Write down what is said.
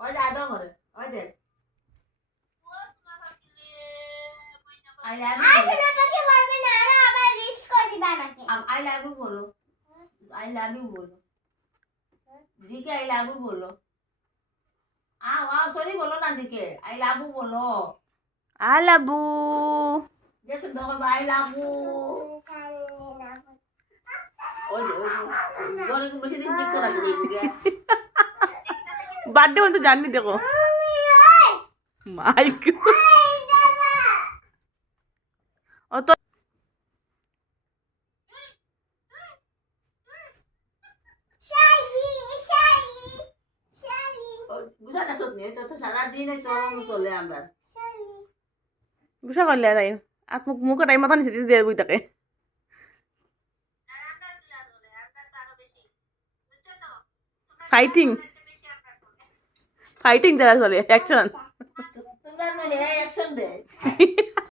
ওই দে আদর করে ওই দে আই লাভ ইউ আপনাকে বলবে না আর আবার রিস্ট করে দিবে আমাকে আই লাভ ইউ বলো আই লাভ ইউ বলো দিকে আই লাভ ইউ বলো आओ सॉरी बोलो ना दिके आई लव यू बोलो আলাবু जैसे दो आई लव यू ओए बोले को बसे दिन चेक करा दे बुगे বার্থডে মানে তো জাননি দেখো মাইক ও তো गुसा ना सोत नहीं तो सारा दिन तो चले আমরা গুছা করলে তাই আর মুখে টাইম মাথা নিচে দিয়ে বই তাকে ফাইটিং ফাইটিং তারা চলে অ্যাকশন তোমরা মানে অ্যাকশন দে